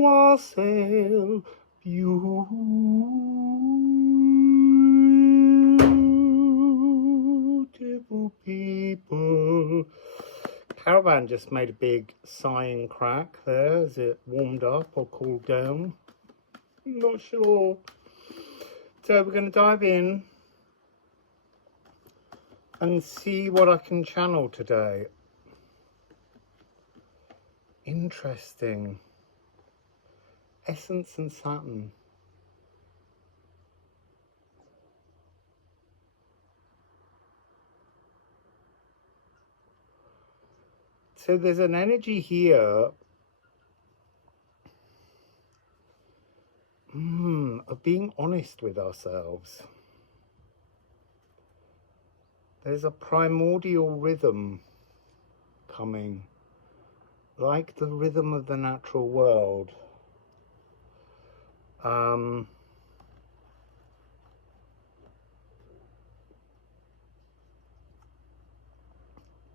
Wassail, beautiful people. Caravan just made a big sighing crack there. Is it warmed up or cooled down? I'm not sure. So we're going to dive in and see what I can channel today. Interesting. Essence and Saturn. So there's an energy here of being honest with ourselves. There's a primordial rhythm coming, like the rhythm of the natural world.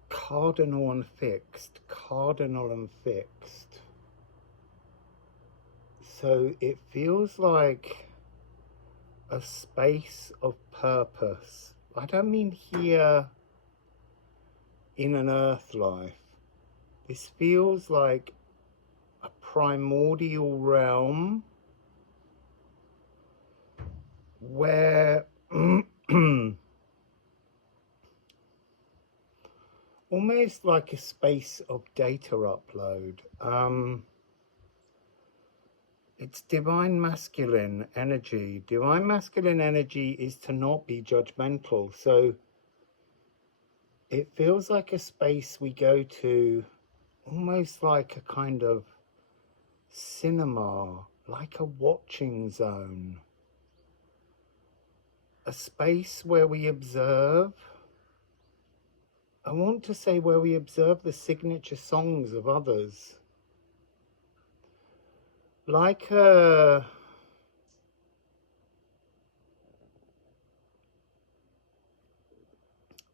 Cardinal and fixed, cardinal and fixed. So it feels like a space of purpose. I don't mean here in an earth life. This feels like a primordial realm where almost like a space of data upload. It's divine masculine energy. Divine masculine energy is to not be judgmental. So it feels like a space we go to, almost like a kind of cinema, like a watching zone. A space where we observe. I want to say where we observe the signature songs of others. Like a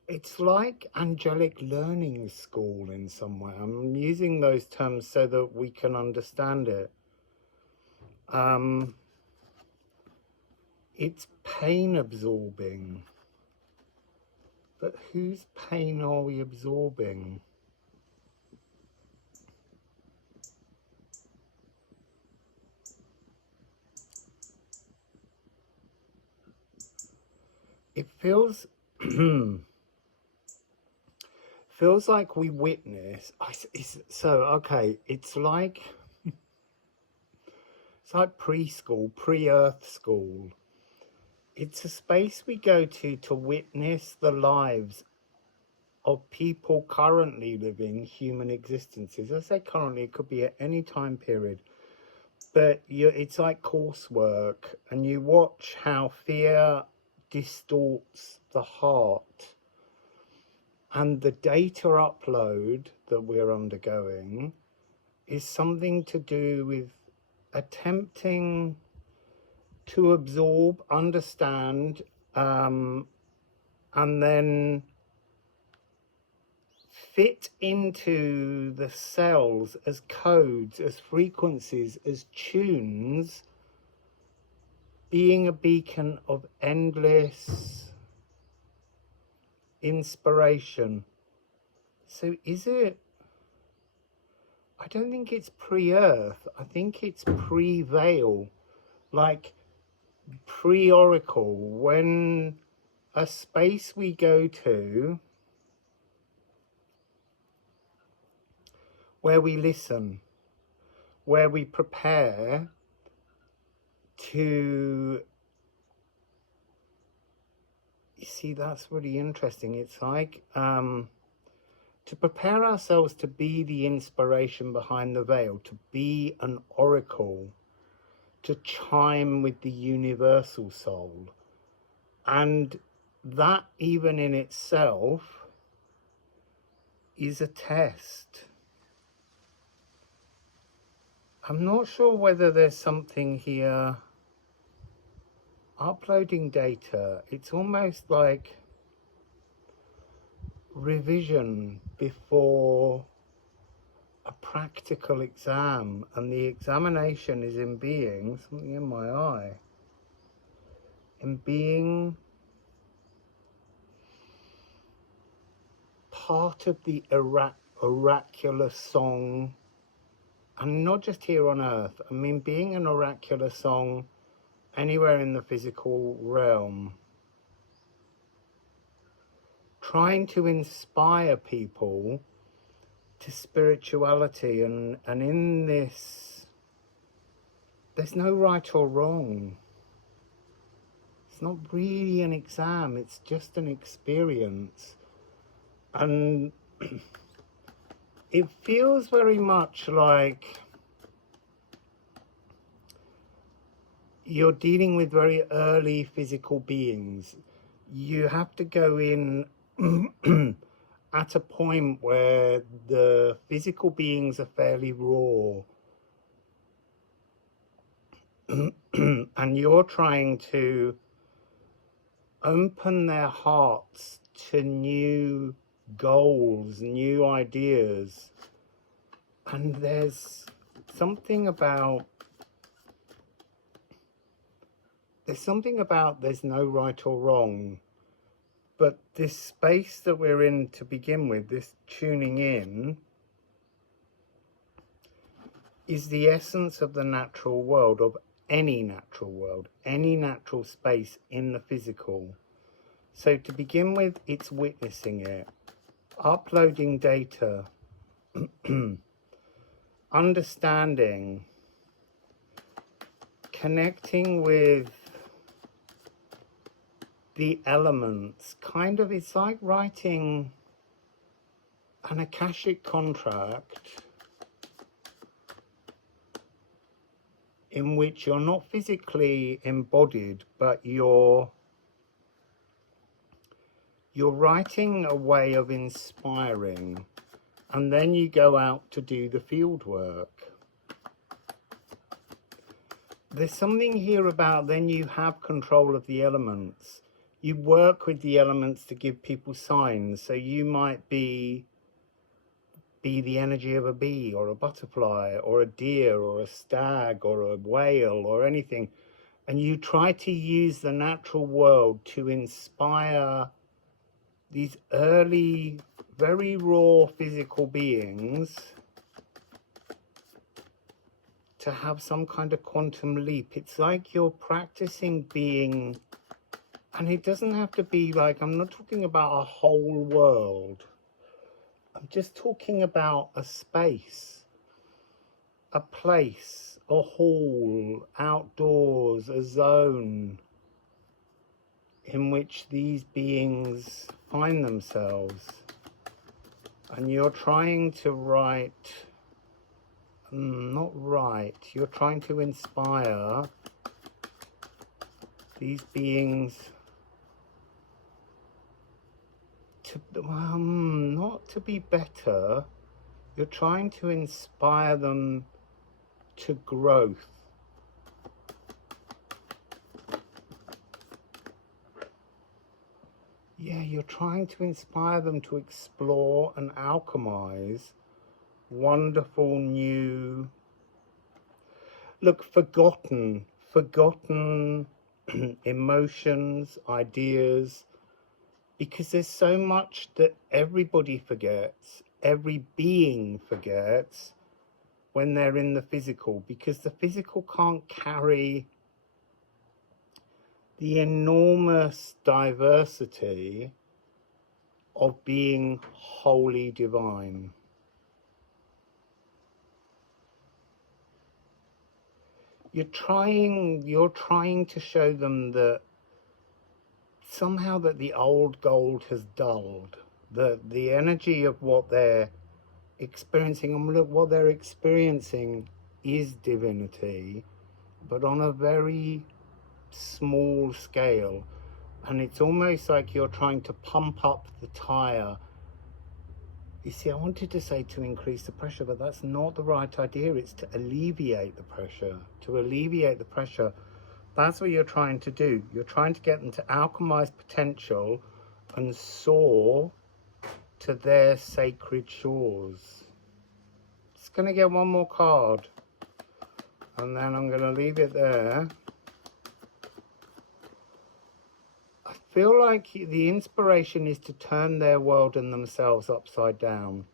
it's like angelic learning school in some way. I'm using those terms so that we can understand it. It's pain absorbing. But whose pain are we absorbing? It feels feels like we witness. It's like preschool, pre-earth school. It's a space we go to witness the lives of people currently living human existences. I say currently, it could be at any time period. But it's like coursework, and you watch how fear distorts the heart. And the data upload that we're undergoing is something to do with attempting to absorb, understand, and then fit into the cells as codes, as frequencies, as tunes, being a beacon of endless inspiration. So is it, I don't think it's pre-earth, I think it's pre-veil, like pre-oracle, when a space we go to where we listen, where we prepare to, you see, that's really interesting. It's like to prepare ourselves to be the inspiration behind the veil, to be an oracle, to chime with the universal soul. And that even in itself is a test. I'm not sure whether there's something here uploading data. It's almost like revision before a practical exam, and the examination is in being, something in my eye, in being part of the oracular song, and not just here on earth, I mean being an oracular song anywhere in the physical realm, trying to inspire people to spirituality, and in this, there's no right or wrong. It's not really an exam, it's just an experience. And it feels very much like you're dealing with very early physical beings. You have to go in at a point where the physical beings are fairly raw. And you're trying to open their hearts to new goals, new ideas. And there's something about there's no right or wrong, but this space that we're in to begin with, this tuning in, is the essence of the natural world, of any natural world, any natural space in the physical. So to begin with, it's witnessing it, uploading data, understanding, connecting with the elements. Kind of, it's like writing an Akashic contract in which you're not physically embodied, but you're writing a way of inspiring, and then you go out to do the field work. There's something here about then you have control of the elements. You work with the elements to give people signs. So you might be the energy of a bee or a butterfly or a deer or a stag or a whale or anything. And you try to use the natural world to inspire these early, very raw physical beings to have some kind of quantum leap. It's like you're practicing being, and it doesn't have to be like, I'm not talking about a whole world. I'm just talking about a space, a place, a hall, outdoors, a zone in which these beings find themselves. And you're trying to you're trying to inspire these beings to, not to be better, you're trying to inspire them to growth. Yeah, you're trying to inspire them to explore and alchemize wonderful new, forgotten emotions, ideas, because there's so much that everybody forgets, every being forgets when they're in the physical, because the physical can't carry the enormous diversity of being wholly divine. You're trying to show them that somehow that the old gold has dulled, that the energy of what they're experiencing, and look, what they're experiencing is divinity, but on a very small scale. And it's almost like you're trying to pump up the tire. You see, I wanted to say to increase the pressure, but that's not the right idea. It's to alleviate the pressure. To alleviate the pressure, that's what you're trying to do. You're trying to get them to alchemize potential and soar to their sacred shores. Just going to get one more card, and then I'm going to leave it there. I feel like the inspiration is to turn their world and themselves upside down,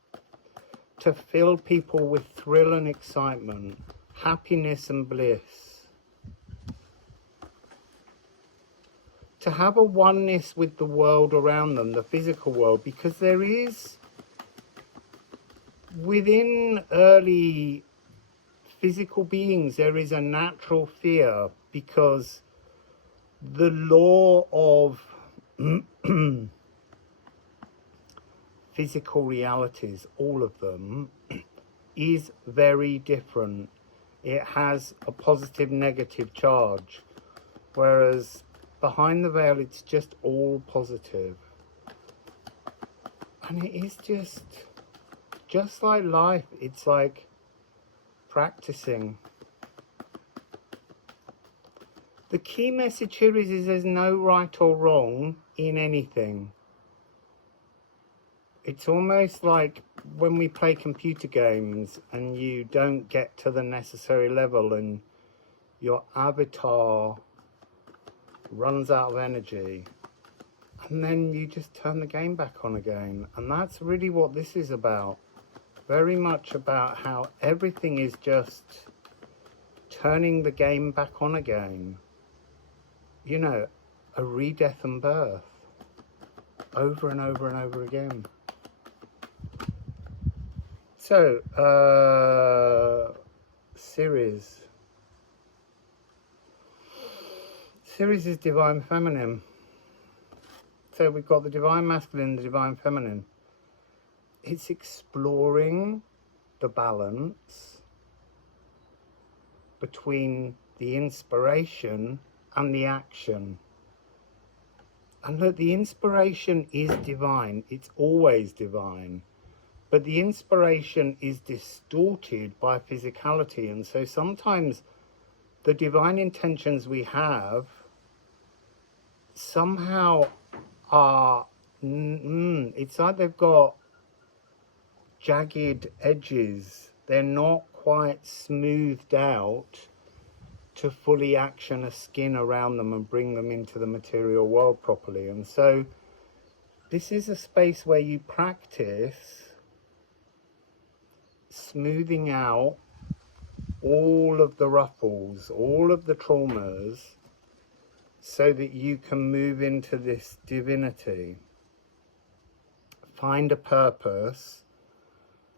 to fill people with thrill and excitement, happiness and bliss, to have a oneness with the world around them, the physical world, because there is, within early physical beings, there is a natural fear, because the law of physical realities, all of them, is very different. It has a positive, negative charge, whereas behind the veil, it's just all positive. And it is just like life. It's like practicing. The key message here is there's no right or wrong in anything. It's almost like when we play computer games and you don't get to the necessary level and your avatar runs out of energy, and then you just turn the game back on again. And that's really what this is about. Very much about how everything is just turning the game back on again. You know, a re-death and birth, over and over and over again. So, Ceres. Ceres is divine feminine. So we've got the divine masculine, the divine feminine. It's exploring the balance between the inspiration and the action. And look, the inspiration is divine. It's always divine. But the inspiration is distorted by physicality. And so sometimes the divine intentions we have somehow are, it's like they've got jagged edges. They're not quite smoothed out to fully action a skin around them and bring them into the material world properly. And so this is a space where you practice smoothing out all of the ruffles, all of the traumas, so that you can move into this divinity. Find a purpose.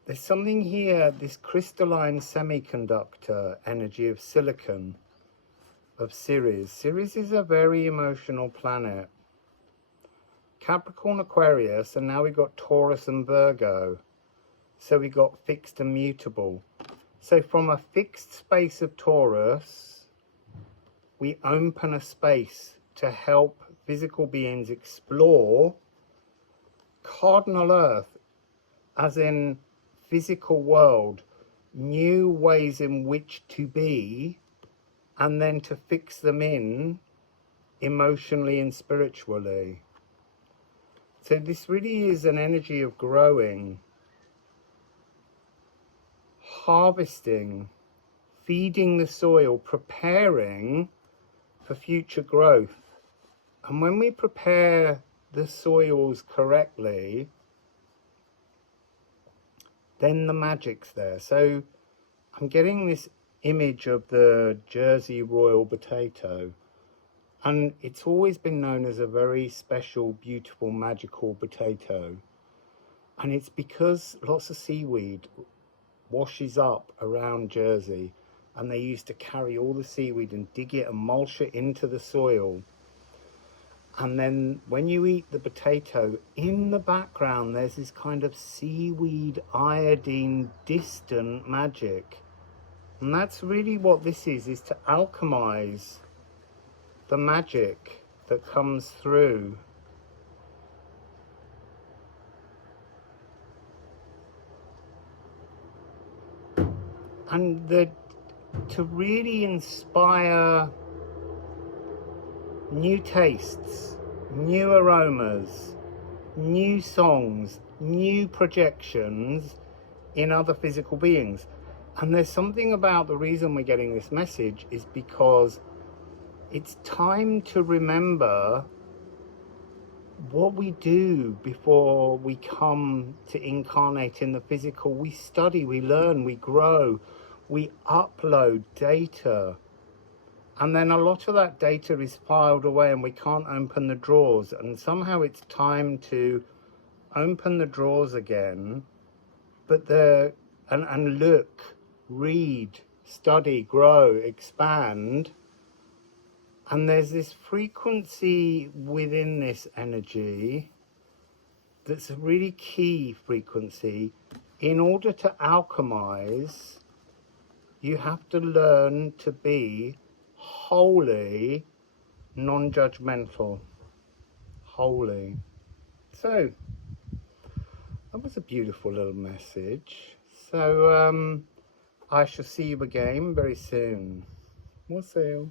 There's something here, this crystalline semiconductor energy of silicon, of Ceres. Ceres is a very emotional planet. Capricorn, Aquarius, and now we've got Taurus and Virgo. So we got fixed and mutable. So from a fixed space of Taurus, we open a space to help physical beings explore cardinal earth, as in physical world, new ways in which to be, and then to fix them in emotionally and spiritually. So this really is an energy of growing, harvesting, feeding the soil, preparing for future growth. And when we prepare the soils correctly, then the magic's there. So I'm getting this image of the Jersey Royal potato, and it's always been known as a very special, beautiful, magical potato. And it's because lots of seaweed washes up around Jersey, and they used to carry all the seaweed and dig it and mulch it into the soil. And then when you eat the potato, in the background there's this kind of seaweed, iodine, distant magic. And that's really what this is to alchemize the magic that comes through. And to really inspire new tastes, new aromas, new songs, new projections in other physical beings. And there's something about the reason we're getting this message is because it's time to remember what we do before we come to incarnate in the physical. We study, we learn, we grow, we upload data. And then a lot of that data is filed away and we can't open the drawers. And somehow it's time to open the drawers again, but and look, read, study, grow, expand. And there's this frequency within this energy that's a really key frequency. In order to alchemize, you have to learn to be wholly non-judgmental. Wholly. So, that was a beautiful little message. So, I shall see you again very soon. Wassail.